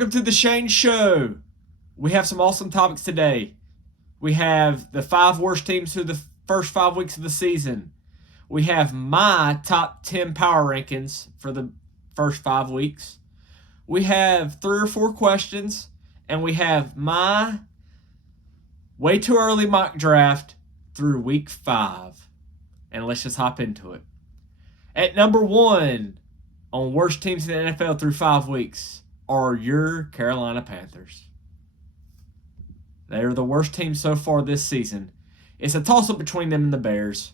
Welcome to the Shane Show. We have some awesome topics today. We have the 5 worst teams through the first 5 weeks of the season. We have my top 10 power rankings for the first 5 weeks. We have 3 or 4 questions, and we have my way too early mock draft through week 5. And let's just hop into it. At number 1 on worst teams in the NFL through 5 weeks are your Carolina Panthers. They are the worst team so far this season. It's a toss-up between them and the Bears.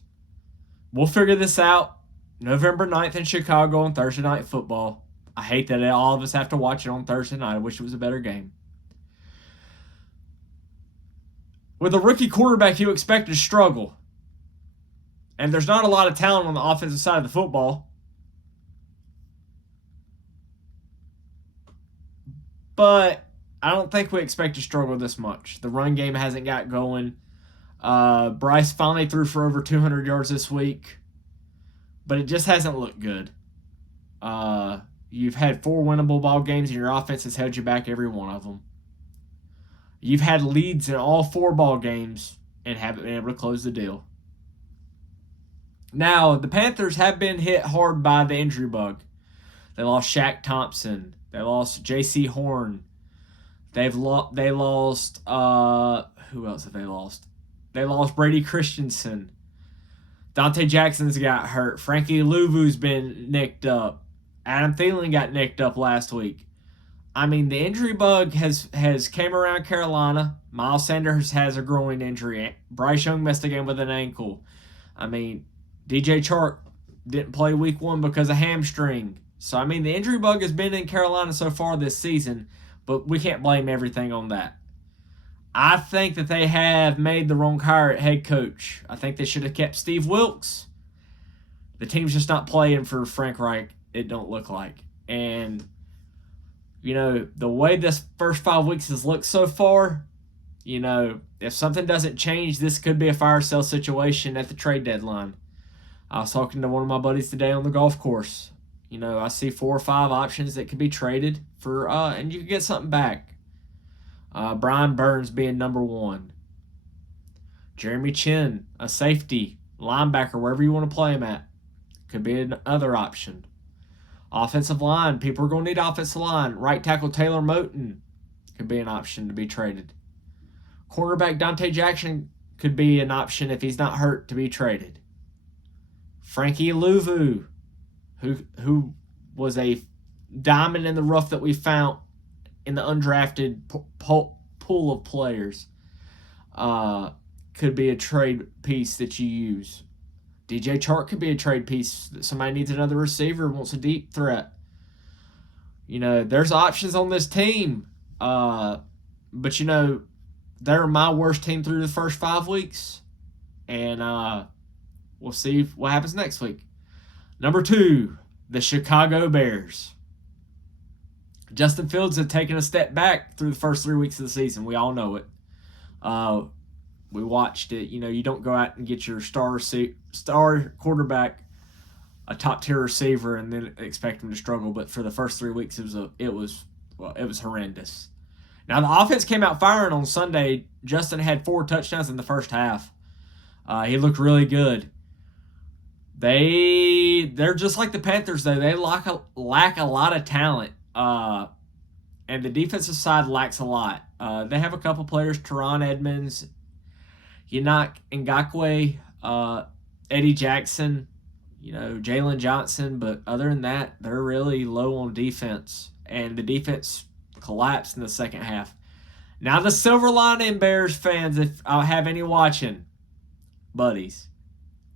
We'll figure this out November 9th in Chicago on Thursday Night Football. I hate that all of us have to watch it on Thursday night. I wish it was a better game. With a rookie quarterback, you expect to struggle. And there's not a lot of talent on the offensive side of the football. But I don't think we expect to struggle this much. The run game hasn't got going. Bryce finally threw for over 200 yards this week. But it just hasn't looked good. You've had 4 winnable ball games, and your offense has held you back every one of them. You've had leads in all 4 ball games and haven't been able to close the deal. Now, the Panthers have been hit hard by the injury bug. They lost Shaq Thompson. They lost J.C. Horn. They lost, who else have they lost? They lost Brady Christensen. Dante Jackson's got hurt. Frankie Louvu's been nicked up. Adam Thielen got nicked up last week. I mean, the injury bug has came around Carolina. Miles Sanders has a groin injury. Bryce Young missed a game with an ankle. I mean, DJ Chark didn't play week 1 because of hamstring. So, I mean, the injury bug has been in Carolina so far this season, but we can't blame everything on that. I think that they have made the wrong hire at head coach. I think they should have kept Steve Wilkes. The team's just not playing for Frank Reich, it don't look like. And, you know, the way this first 5 weeks has looked so far, you know, if something doesn't change, this could be a fire sale situation at the trade deadline. I was talking to one of my buddies today on the golf course. You know, I see 4 or 5 options that could be traded for, and you could get something back. Brian Burns being number 1. Jeremy Chin, a safety, linebacker, wherever you want to play him at, could be another option. Offensive line, people are going to need offensive line. Right tackle Taylor Moton could be an option to be traded. Cornerback Dante Jackson could be an option if he's not hurt to be traded. Frankie Louvu, who was a diamond in the rough that we found in the undrafted pool of players, could be a trade piece that you use. DJ Chark could be a trade piece. Somebody needs another receiver, wants a deep threat. You know, there's options on this team. But, you know, they're my worst team through the first 5 weeks. And we'll see what happens next week. Number 2, the Chicago Bears. Justin Fields had taken a step back through the first 3 weeks of the season. We all know it. We watched it. You know, you don't go out and get your star quarterback, a top-tier receiver, and then expect him to struggle. But for the first 3 weeks, it was horrendous. Now, the offense came out firing on Sunday. Justin had 4 touchdowns in the first half. He looked really good. They're just like the Panthers, though. They lack a lot of talent. And the defensive side lacks a lot. They have a couple players, Teron Edmonds, Yannick Ngakoue, Eddie Jackson, you know, Jalen Johnson. But other than that, they're really low on defense. And the defense collapsed in the second half. Now, the silver lining, Bears fans, if I have any watching, buddies,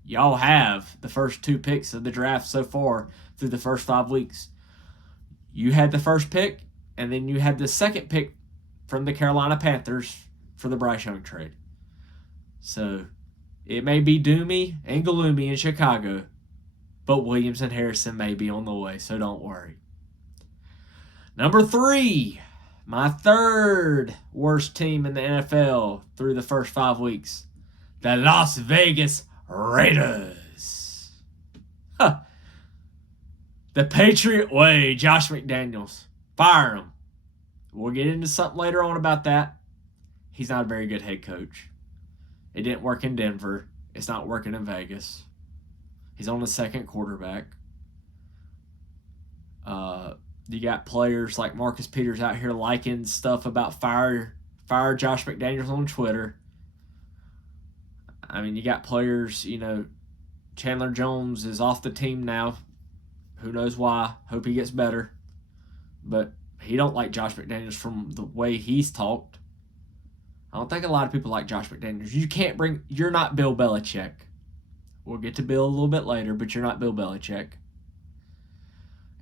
y'all have the first 2 picks of the draft so far through the first 5 weeks. You had the first pick, and then you had the second pick from the Carolina Panthers for the Bryce Young trade. So, it may be doomy and gloomy in Chicago, but Williams and Harrison may be on the way, so don't worry. Number 3, my 3rd worst team in the NFL through the first 5 weeks, the Las Vegas Raiders. Huh. The Patriot way, Josh McDaniels. Fire him. We'll get into something later on about that. He's not a very good head coach. It didn't work in Denver. It's not working in Vegas. He's on the second quarterback. You got players like Marcus Peters out here liking stuff about fire Josh McDaniels on Twitter. I mean, you got players, Chandler Jones is off the team now. Who knows why? Hope he gets better. But he don't like Josh McDaniels from the way he's talked. I don't think a lot of people like Josh McDaniels. You're not Bill Belichick. We'll get to Bill a little bit later, but you're not Bill Belichick.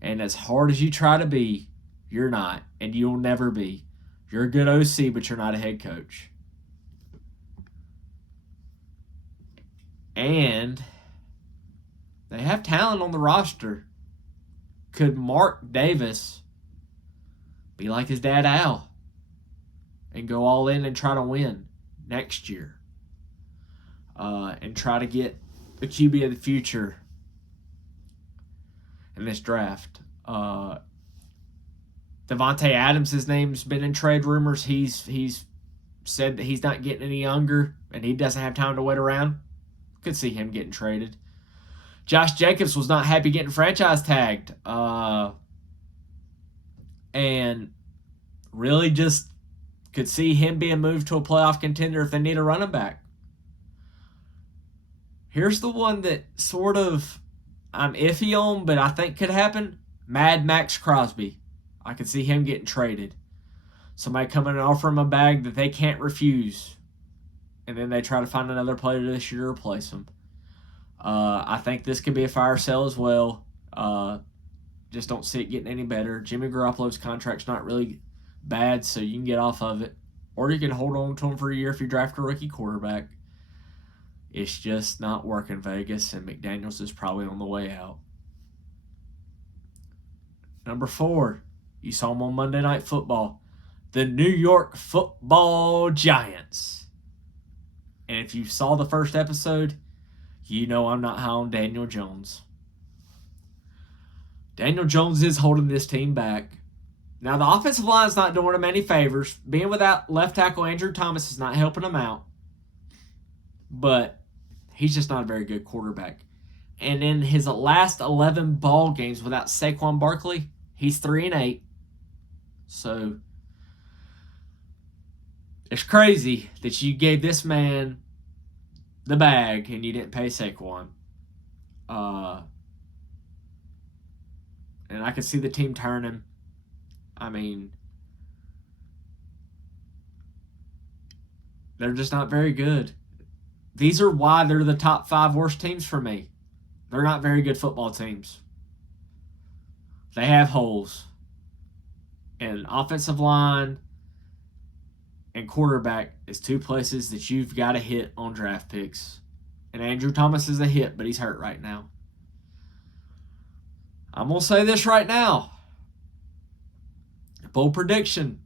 And as hard as you try to be, you're not. And you'll never be. You're a good OC, but you're not a head coach. And they have talent on the roster. Could Mark Davis be like his dad Al and go all in and try to win next year? And try to get the QB of the future in this draft. Devontae Adams, his name's been in trade rumors. He's said that he's not getting any younger and he doesn't have time to wait around. Could see him getting traded. Josh Jacobs was not happy getting franchise tagged. And really just could see him being moved to a playoff contender if they need a running back. Here's the one that sort of I'm iffy on, but I think could happen. Mad Max Crosby. I could see him getting traded. Somebody come in and offer him a bag that they can't refuse. And then they try to find another player this year to replace him. I think this could be a fire sale as well. Just don't see it getting any better. Jimmy Garoppolo's contract's not really bad, so you can get off of it. Or you can hold on to him for a year if you draft a rookie quarterback. It's just not working, Vegas, and McDaniels is probably on the way out. Number 4, you saw him on Monday Night Football. The New York Football Giants. And if you saw the first episode, you know I'm not high on Daniel Jones. Daniel Jones is holding this team back. Now, the offensive line is not doing him any favors. Being without left tackle Andrew Thomas is not helping him out. But he's just not a very good quarterback. And in his last 11 ball games without Saquon Barkley, he's 3-8. So it's crazy that you gave this man the bag and you didn't pay Saquon. And I can see the team turning. I mean, they're just not very good. These are why they're the top 5 worst teams for me. They're not very good football teams. They have holes. And offensive line and quarterback is 2 places that you've got to hit on draft picks. And Andrew Thomas is a hit, but he's hurt right now. I'm going to say this right now. Bold prediction.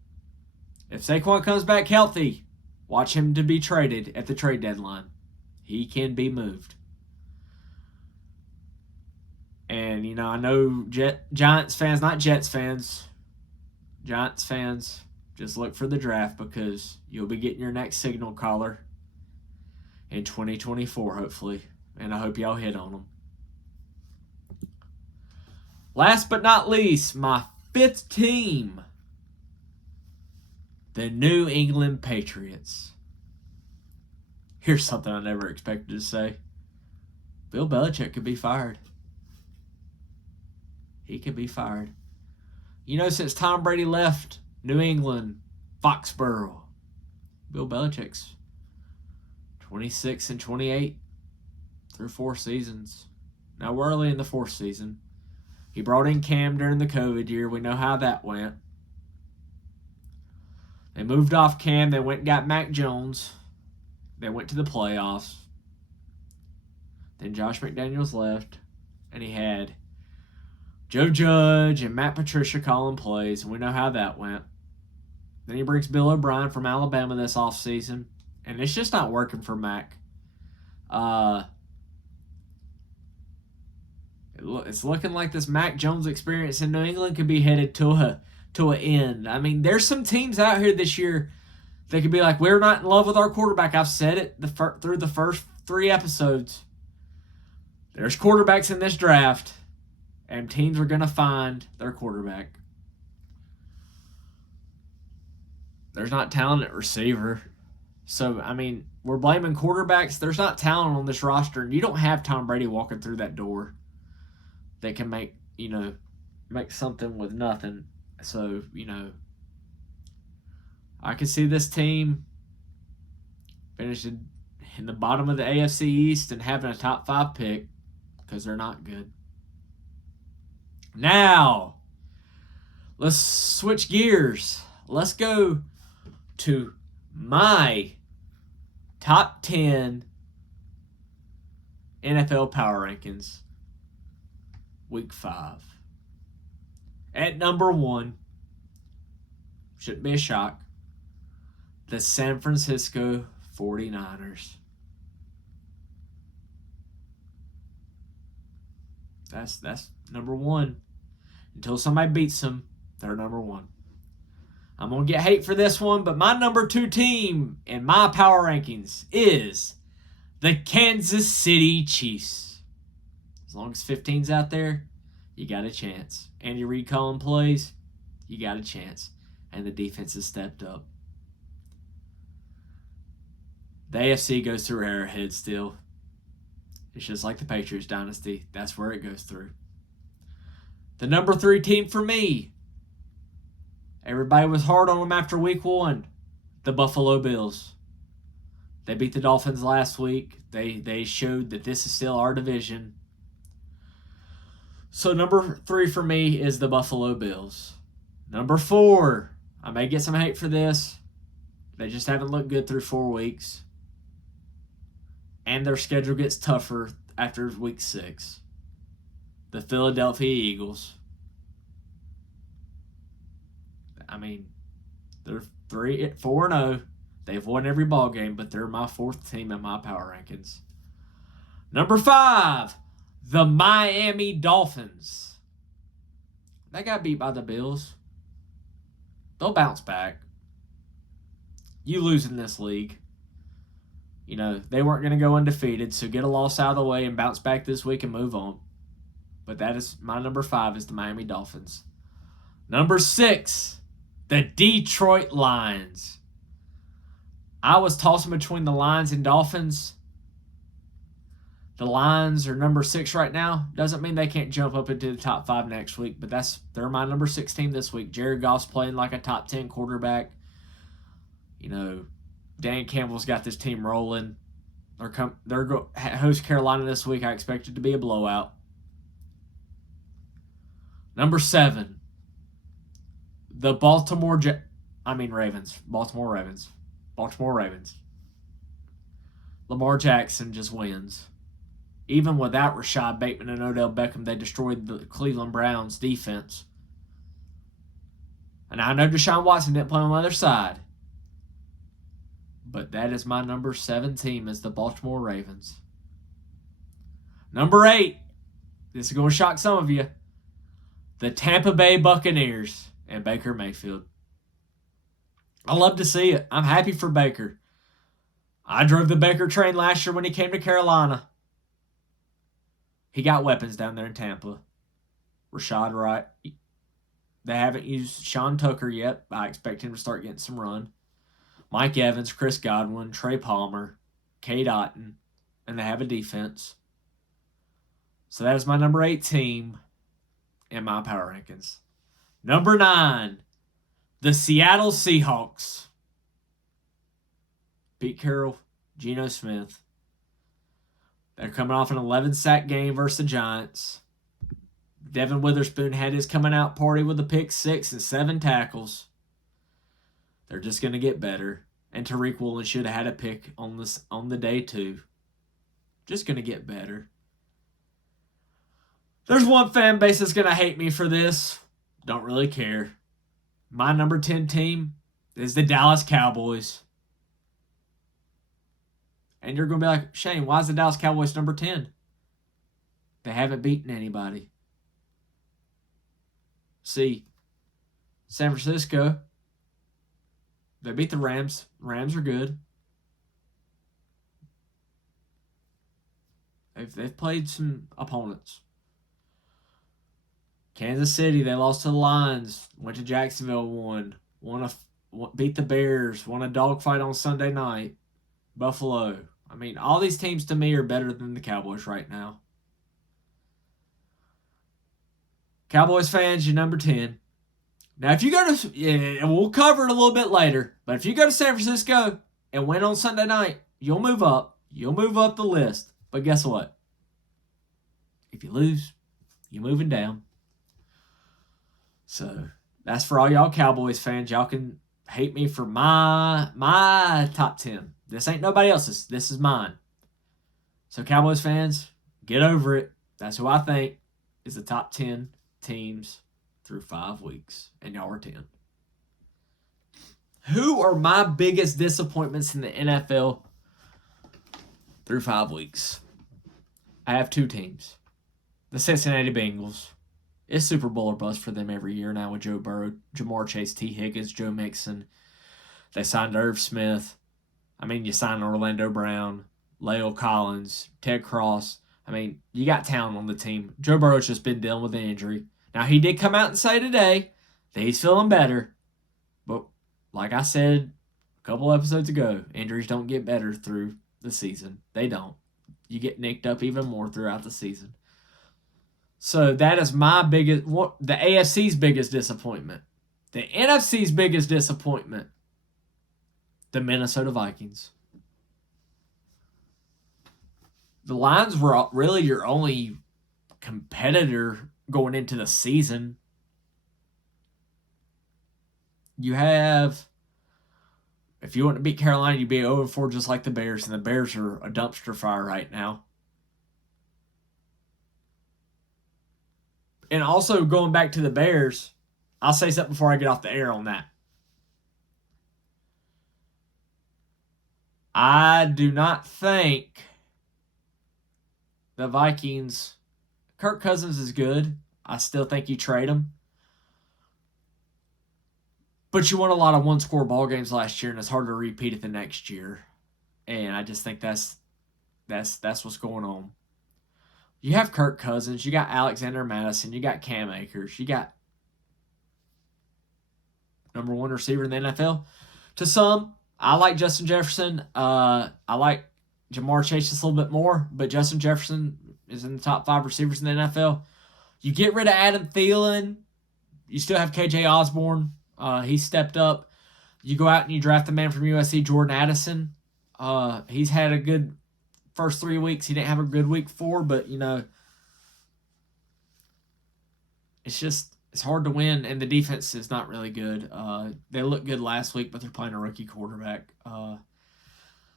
If Saquon comes back healthy, watch him to be traded at the trade deadline. He can be moved. And, I know Giants fans, not Jets fans, Giants fans, just look for the draft because you'll be getting your next signal caller in 2024, hopefully. And I hope y'all hit on them. Last but not least, my 5th team, the New England Patriots. Here's something I never expected to say. Bill Belichick could be fired. He could be fired. Since Tom Brady left New England, Foxborough, Bill Belichick's 26-28 through 4 seasons. Now we're early in the 4th season. He brought in Cam during the COVID year. We know how that went. They moved off Cam. They went and got Mac Jones. They went to the playoffs. Then Josh McDaniels left. And he had Joe Judge and Matt Patricia calling plays. And we know how that went. Then he brings Bill O'Brien from Alabama this offseason. And it's just not working for Mac. It's looking like this Mac Jones experience in New England could be headed to a to an end. I mean, there's some teams out here this year that could be like, we're not in love with our quarterback. I've said it through the first 3 episodes. There's quarterbacks in this draft, and teams are going to find their quarterback. There's not talent at receiver. So, I mean, we're blaming quarterbacks. There's not talent on this roster, and you don't have Tom Brady walking through that door that can make something with nothing. So, I can see this team finishing in the bottom of the AFC East and having a top 5 pick because they're not good. Now, let's switch gears. Let's go to my top 10 NFL power rankings, week 5. At number 1, shouldn't be a shock, the San Francisco 49ers. That's number 1. Until somebody beats them, they're number 1. I'm going to get hate for this one, but my number 2 team in my power rankings is the Kansas City Chiefs. As long as 15's out there, you got a chance. Andy Reid calling plays, you got a chance. And the defense has stepped up. The AFC goes through Arrowhead still. It's just like the Patriots dynasty. That's where it goes through. The number 3 team for me. Everybody was hard on them after week 1. The Buffalo Bills. They beat the Dolphins last week. They showed that this is still our division. So number 3 for me is the Buffalo Bills. Number 4. I may get some hate for this. They just haven't looked good through 4 weeks. And their schedule gets tougher after week 6. The Philadelphia Eagles. I mean, they're 4-0. They've won every ball game, but they're my 4th team in my power rankings. Number 5, the Miami Dolphins. They got beat by the Bills. They'll bounce back. You lose in this league. They weren't going to go undefeated, so get a loss out of the way and bounce back this week and move on. But that is my number 5 is the Miami Dolphins. Number 6, the Detroit Lions. I was tossing between the Lions and Dolphins. The Lions are number 6 right now. Doesn't mean they can't jump up into the top 5 next week, but they're my number 6 team this week. Jared Goff's playing like a top 10 quarterback. Dan Campbell's got this team rolling. They're host Carolina this week. I expect it to be a blowout. Number 7, the Ravens. Baltimore Ravens. Lamar Jackson just wins. Even without Rashad Bateman and Odell Beckham, they destroyed the Cleveland Browns defense. And I know Deshaun Watson didn't play on the other side. But that is my number 7 team is the Baltimore Ravens. Number 8. This is going to shock some of you. The Tampa Bay Buccaneers and Baker Mayfield. I love to see it. I'm happy for Baker. I drove the Baker train last year when he came to Carolina. He got weapons down there in Tampa. Rashad Wright. They haven't used Sean Tucker yet. I expect him to start getting some run. Mike Evans, Chris Godwin, Trey Palmer, Cade Otton, and they have a defense. So that is my number 8 team in my power rankings. Number 9, the Seattle Seahawks. Pete Carroll, Geno Smith. They're coming off an 11-sack game versus the Giants. Devin Witherspoon had his coming out party with a pick 6 and 7 tackles. They're just going to get better. And Tariq Woolen should have had a pick on the day too. Just going to get better. There's one fan base that's going to hate me for this. Don't really care. My number 10 team is the Dallas Cowboys. And you're going to be like, Shane, why is the Dallas Cowboys number 10? They haven't beaten anybody. See, San Francisco. They beat the Rams. Rams are good. They've played some opponents. Kansas City, they lost to the Lions. Went to Jacksonville, beat the Bears. Won a dogfight on Sunday night. Buffalo. I mean, all these teams to me are better than the Cowboys right now. Cowboys fans, you're number 10. Now, if you go to, and we'll cover it a little bit later, but if you go to San Francisco and win on Sunday night, you'll move up. You'll move up the list. But guess what? If you lose, you're moving down. So, that's for all y'all Cowboys fans. Y'all can hate me for my top 10. This ain't nobody else's. This is mine. So, Cowboys fans, get over it. That's who I think is the top 10 teams through 5 weeks. And y'all are 10. Who are my biggest disappointments in the NFL through 5 weeks? I have 2 teams. The Cincinnati Bengals. It's Super Bowl or bust for them every year now with Joe Burrow, Jamar Chase, T. Higgins, Joe Mixon. They signed Irv Smith. I mean, you signed Orlando Brown, La'el Collins, Ted Cross. I mean, you got talent on the team. Joe Burrow's just been dealing with an injury. Now, he did come out and say today that he's feeling better. But like I said a couple episodes ago, injuries don't get better through the season. They don't. You get nicked up even more throughout the season. So that is my biggest, the AFC's biggest disappointment. The NFC's biggest disappointment, the Minnesota Vikings. The Lions were really your only competitor going into the season. You have, if you want to beat Carolina, you'd be 0-4 just like the Bears, and the Bears are a dumpster fire right now. And also going back to the Bears, I'll say something before I get off the air on that. I do not think the Vikings, Kirk Cousins is good. I still think you trade him. But you won a lot of one-score ball games last year, and it's hard to repeat it the next year. And I just think that's what's going on. You have Kirk Cousins, you got Alexander Madison, you got Cam Akers, you got number 1 receiver in the NFL. To some, I like Justin Jefferson. I like Jamar Chase just a little bit more, but Justin Jefferson is in the top 5 receivers in the NFL. You get rid of Adam Thielen. You still have KJ Osborne. He stepped up. You go out and you draft the man from USC, Jordan Addison. He's had a good first 3 weeks. He didn't have a good week 4, but, it's hard to win, and the defense is not really good. They looked good last week, but they're playing a rookie quarterback.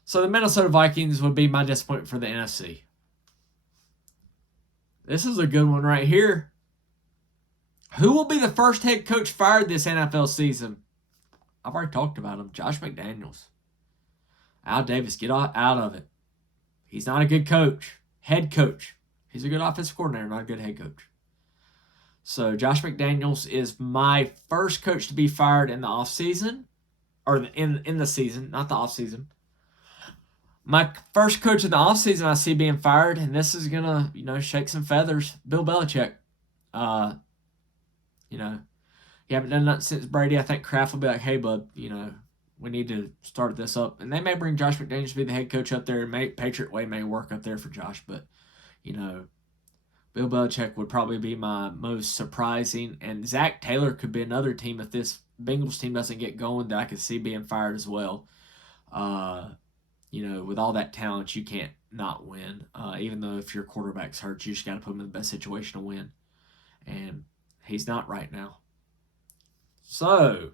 So the Minnesota Vikings would be my disappointment for the NFC. This is a good one right here. Who will be the first head coach fired this NFL season? I've already talked about him. Josh McDaniels. Al Davis, get out of it. He's not a good coach. Head coach. He's a good offensive coordinator, not a good head coach. So Josh McDaniels is my first coach to be fired in the offseason. Or in the season, not the offseason. My first coach in the offseason I see being fired, and this is going to, shake some feathers. Bill Belichick. You haven't done nothing since Brady. I think Kraft will be like, hey, bud, we need to start this up. And they may bring Josh McDaniels to be the head coach up there, and Patriot Way may work up there for Josh. But, Bill Belichick would probably be my most surprising. And Zach Taylor could be another team if this Bengals team doesn't get going that I could see being fired as well. With all that talent, you can't not win. Even though if your quarterback's hurt, you just got to put him in the best situation to win. And he's not right now. So,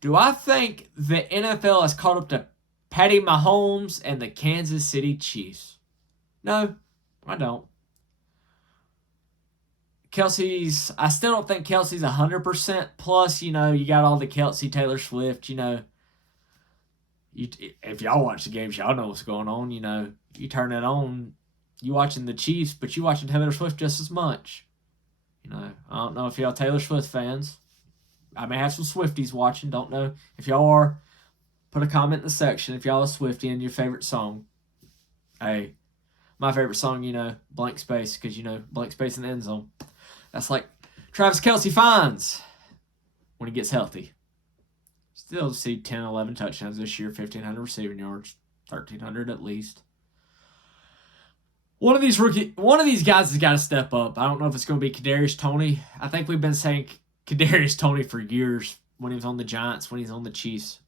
do I think the NFL has caught up to Patty Mahomes and the Kansas City Chiefs? No, I don't. I still don't think Kelsey's 100%. Plus, you got all the Kelsey, Taylor Swift, if y'all watch the games, y'all know what's going on. You turn it on, you watching the Chiefs, but you watching Taylor Swift just as much. I don't know if y'all Taylor Swift fans. I may have some Swifties watching. Don't know if y'all are. Put a comment in the section if y'all a Swiftie and your favorite song. Hey, my favorite song, Blank Space, because, Blank Space in the end zone. That's like Travis Kelce finds when he gets healthy. Still see 10, 11 touchdowns this year, 1,500 receiving yards, 1,300 at least. One of these guys has got to step up. I don't know if it's going to be Kadarius Toney. I think we've been saying Kadarius Toney for years when he was on the Giants, when he's on the Chiefs.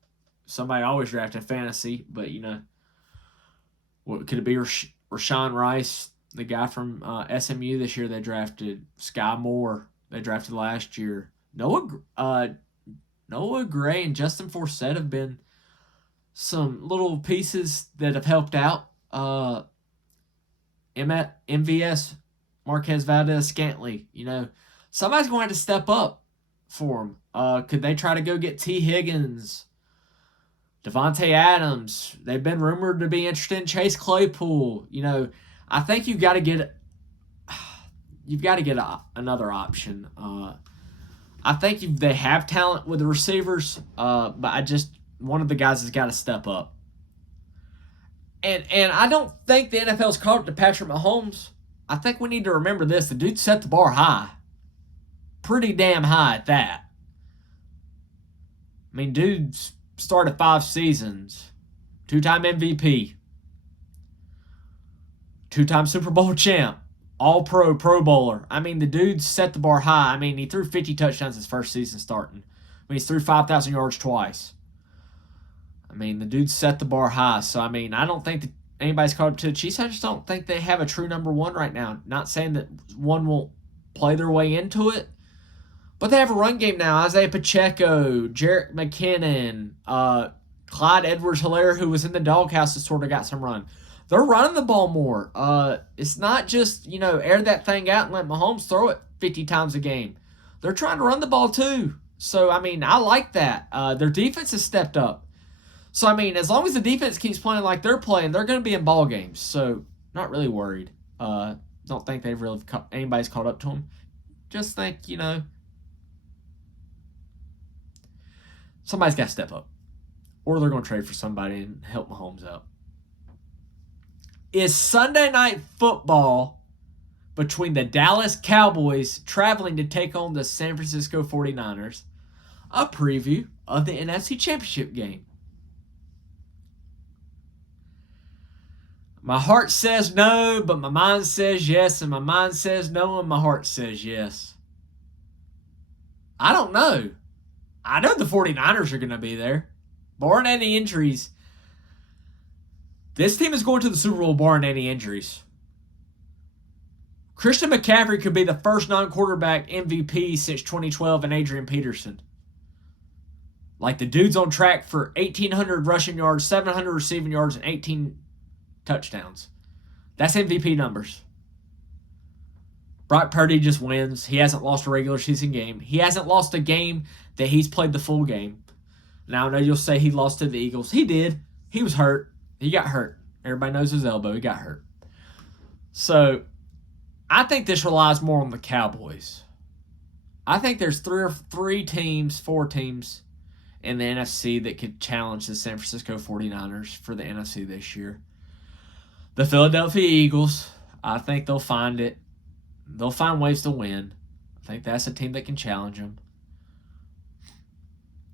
Somebody always drafted fantasy, but, what could it be? Rashawn Rice, the guy from SMU this year they drafted. Sky Moore, they drafted last year. Noah Gray and Justin Forsett have been some little pieces that have helped out. MVS, Marquez Valdez-Scantling, somebody's going to have to step up for him. Could they try to go get T. Higgins, Devontae Adams? They've been rumored to be interested in Chase Claypool. I think you've got to get another option. I think they have talent with the receivers, but one of the guys has got to step up. And I don't think the NFL's caught up to Patrick Mahomes. I think we need to remember this. The dude set the bar high. Pretty damn high at that. I mean, dude's started 5 seasons. 2-time MVP. 2-time Super Bowl champ. All-Pro, Pro Bowler. I mean, the dude set the bar high. I mean, he threw 50 touchdowns his first season starting. He's threw 5,000 yards twice. I mean, the dude set the bar high. So, I mean, I don't think that anybody's caught up to the Chiefs. I just don't think they have a true number one right now. Not saying that one won't play their way into it, but they have a run game now. Isaiah Pacheco, Jerick McKinnon, Clyde Edwards-Helaire, who was in the doghouse, has sort of got some run. They're running the ball more. It's not just, air that thing out and let Mahomes throw it 50 times a game. They're trying to run the ball too. So, I mean, I like that. Their defense has stepped up. So, I mean, as long as the defense keeps playing like they're playing, they're going to be in ball games. So, not really worried. Don't think they've really anybody's caught up to them. Just think, somebody's got to step up. Or they're going to trade for somebody and help Mahomes out. Is Sunday Night Football between the Dallas Cowboys traveling to take on the San Francisco 49ers a preview of the NFC Championship game? My heart says no, but my mind says yes, and my mind says no, and my heart says yes. I don't know. I know the 49ers are going to be there. Barring any injuries. This team is going to the Super Bowl barring any injuries. Christian McCaffrey could be the first non-quarterback MVP since 2012 and Adrian Peterson. Like, the dude's on track for 1,800 rushing yards, 700 receiving yards, and 18 touchdowns. That's MVP numbers. Brock Purdy just wins. He hasn't lost a regular season game. He hasn't lost a game that he's played the full game. Now, I know you'll say he lost to the Eagles. He did. He was hurt. He got hurt. Everybody knows his elbow. He got hurt. So, I think this relies more on the Cowboys. I think there's 4 teams in the NFC that could challenge the San Francisco 49ers for the NFC this year. The Philadelphia Eagles, I think they'll find it. They'll find ways to win. I think that's a team that can challenge them.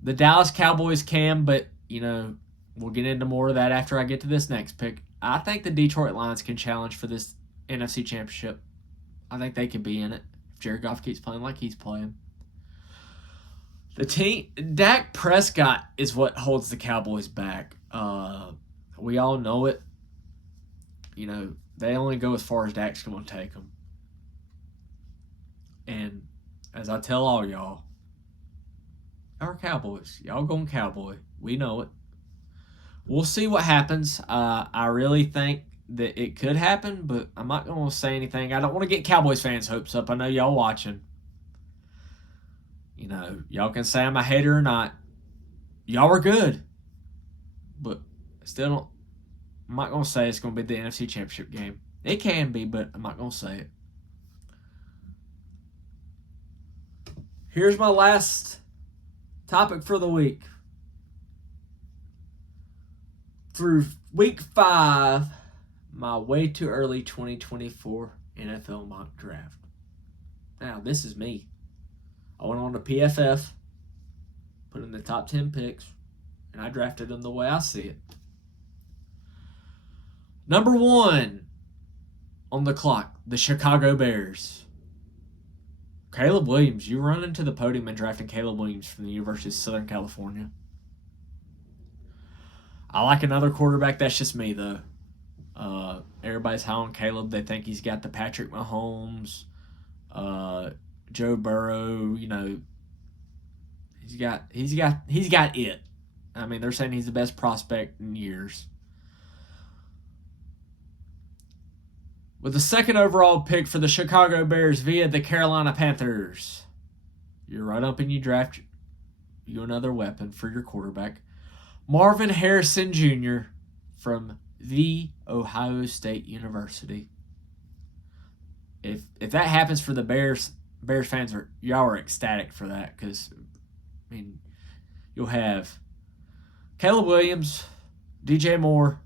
The Dallas Cowboys can, but, we'll get into more of that after I get to this next pick. I think the Detroit Lions can challenge for this NFC Championship. I think they could be in it if Jared Goff keeps playing like he's playing. Dak Prescott is what holds the Cowboys back. We all know it. They only go as far as Dak's going to take them. And as I tell all y'all, our Cowboys, y'all going Cowboy. We know it. We'll see what happens. I really think that it could happen, but I'm not going to say anything. I don't want to get Cowboys fans' hopes up. I know y'all watching. Y'all can say I'm a hater or not. Y'all are good. But still I'm not going to say it's going to be the NFC Championship game. It can be, but I'm not going to say it. Here's my last Topic for the week. Through week 5, my way too early 2024 NFL mock draft. Now, this is me. I went on to PFF, put in the top 10 picks, and I drafted them the way I see it. Number 1 on the clock, the Chicago Bears. Caleb Williams. You run into the podium and drafting Caleb Williams from the University of Southern California. I like another quarterback. That's just me, though. Everybody's high on Caleb. They think he's got the Patrick Mahomes, Joe Burrow. You know, he's got it. I mean, they're saying he's the best prospect in years. With the second overall pick for the Chicago Bears via the Carolina Panthers, you're right up and you draft you another weapon for your quarterback, Marvin Harrison Jr. from The Ohio State University. If that happens for the Bears fans, y'all are ecstatic for that, because I mean, you'll have Caleb Williams, DJ Moore,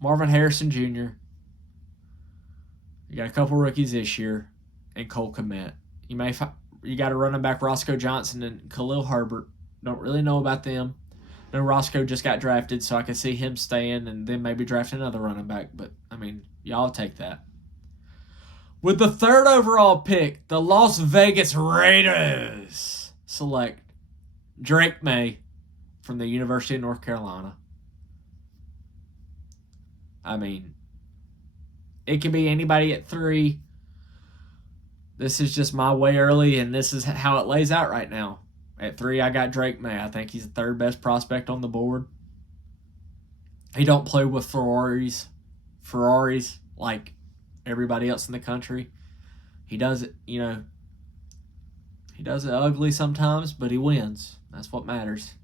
Marvin Harrison Jr. You got a couple rookies this year, and Cole Kmet. You got a running back, Roscoe Johnson and Khalil Herbert. Don't really know about them. No, Roscoe just got drafted, so I can see him staying and then maybe drafting another running back. But, I mean, y'all take that. With the third overall pick, the Las Vegas Raiders select Drake May from the University of North Carolina. I mean, it could be anybody at 3. This is just my way early, and this is how it lays out right now. At 3, I got Drake May. I think he's the third best prospect on the board. He don't play with Ferraris like everybody else in the country. He does it, he does it ugly sometimes, but he wins. That's what matters.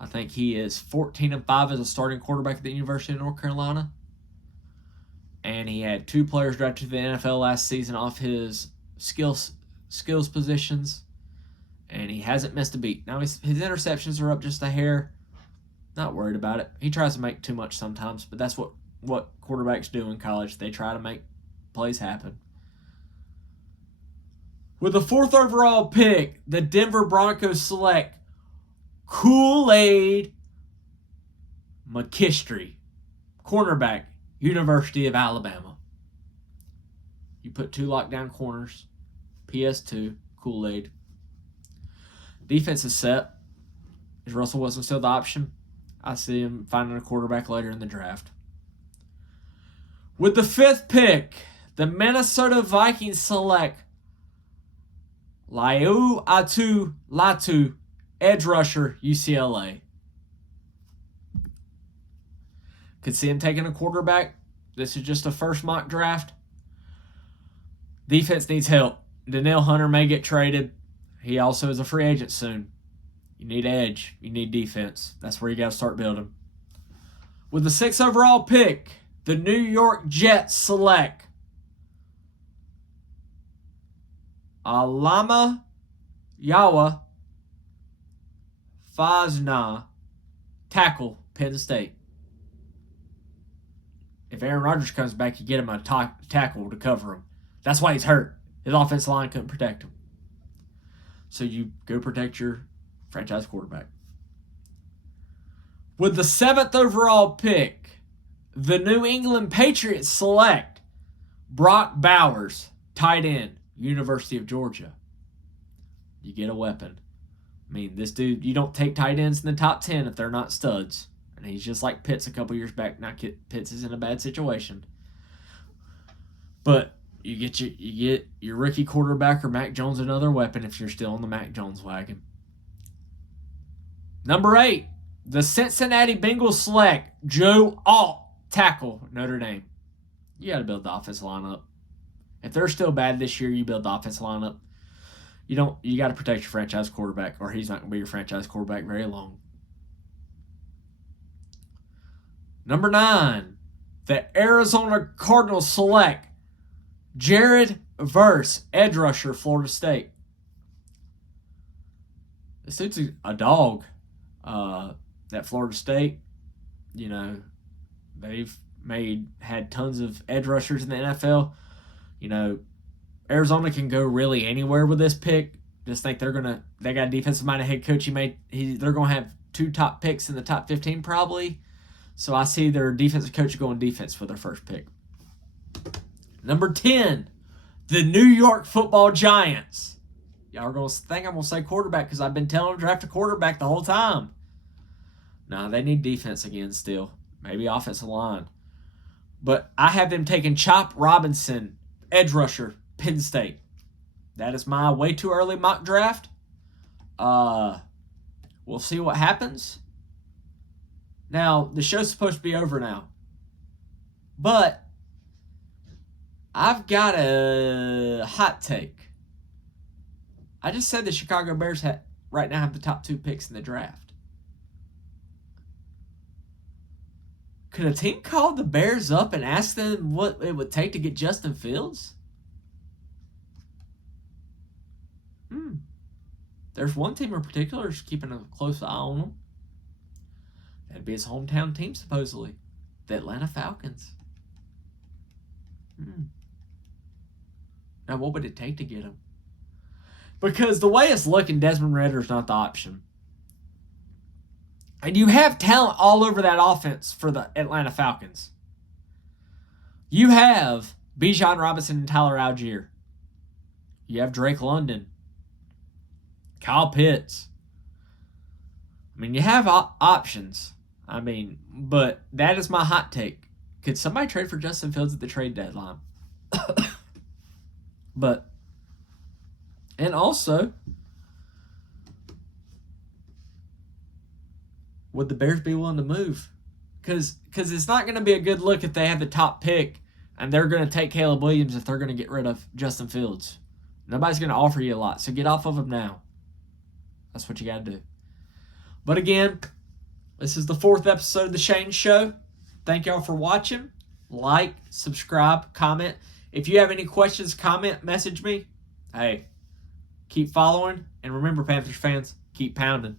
I think he is 14-5 as a starting quarterback at the University of North Carolina. And he had 2 players drafted to the NFL last season off his skills positions. And he hasn't missed a beat. Now, his interceptions are up just a hair. Not worried about it. He tries to make too much sometimes, but that's what quarterbacks do in college. They try to make plays happen. With the 4th overall pick, the Denver Broncos select Kool-Aid McKinstry, cornerback, University of Alabama. You put 2 lockdown corners, PS2, Kool-Aid. Defense is set. Is Russell Wilson still the option? I see him finding a quarterback later in the draft. With the 5th pick, the Minnesota Vikings select Laiu Latu, edge rusher, UCLA. Could see him taking a quarterback. This is just a first mock draft. Defense needs help. Danielle Hunter may get traded. He also is a free agent soon. You need edge. You need defense. That's where you got to start building. With the 6th overall pick, the New York Jets select Alama Yawa Fazna, tackle, Penn State. If Aaron Rodgers comes back, you get him a tackle to cover him. That's why he's hurt. His offensive line couldn't protect him. So you go protect your franchise quarterback. With the 7th overall pick, the New England Patriots select Brock Bowers, tight end, University of Georgia. You get a weapon. I mean, this dude, you don't take tight ends in the top 10 if they're not studs. And he's just like Pitts a couple years back. Now Pitts is in a bad situation. But you get your rookie quarterback or Mac Jones another weapon if you're still on the Mac Jones wagon. Number 8, the Cincinnati Bengals select Joe Alt, tackle, Notre Dame. You got to build the offensive line up. If they're still bad this year, you build the offensive line up. You got to protect your franchise quarterback, or he's not going to be your franchise quarterback very long. Number 9, the Arizona Cardinals select Jared Verse, edge rusher, Florida State. This dude's a dog. That Florida State, you know, they've had tons of edge rushers in the NFL. You know, Arizona can go really anywhere with this pick. Just think they got a defensive minded head coach. They're gonna have 2 top picks in the top 15 probably. So I see their defensive coach going defense for their first pick. Number 10, the New York Football Giants. Y'all are gonna think I'm gonna say quarterback because I've been telling them to draft a quarterback the whole time. Nah, they need defense again still. Maybe offensive line. But I have them taking Chop Robinson, edge rusher, Penn State. That is my way too early mock draft. We'll see what happens. Now, the show's supposed to be over now. But I've got a hot take. I just said the Chicago Bears right now have the top 2 picks in the draft. Could a team call the Bears up and ask them what it would take to get Justin Fields? There's one team in particular who's keeping a close eye on him. That'd be his hometown team, supposedly. The Atlanta Falcons. Now, what would it take to get him? Because the way it's looking, Desmond Ridder's not the option. And you have talent all over that offense for the Atlanta Falcons. You have Bijan Robinson and Tyler Algier. You have Drake London. Kyle Pitts. I mean, you have options. I mean, but that is my hot take. Could somebody trade for Justin Fields at the trade deadline? And also, would the Bears be willing to move? Because it's not going to be a good look if they have the top pick and they're going to take Caleb Williams if they're going to get rid of Justin Fields. Nobody's going to offer you a lot, so get off of him now. That's what you got to do. But again, this is the 4th episode of The Shane Show. Thank y'all for watching. Like, subscribe, comment. If you have any questions, comment, message me. Hey, keep following. And remember, Panthers fans, keep pounding.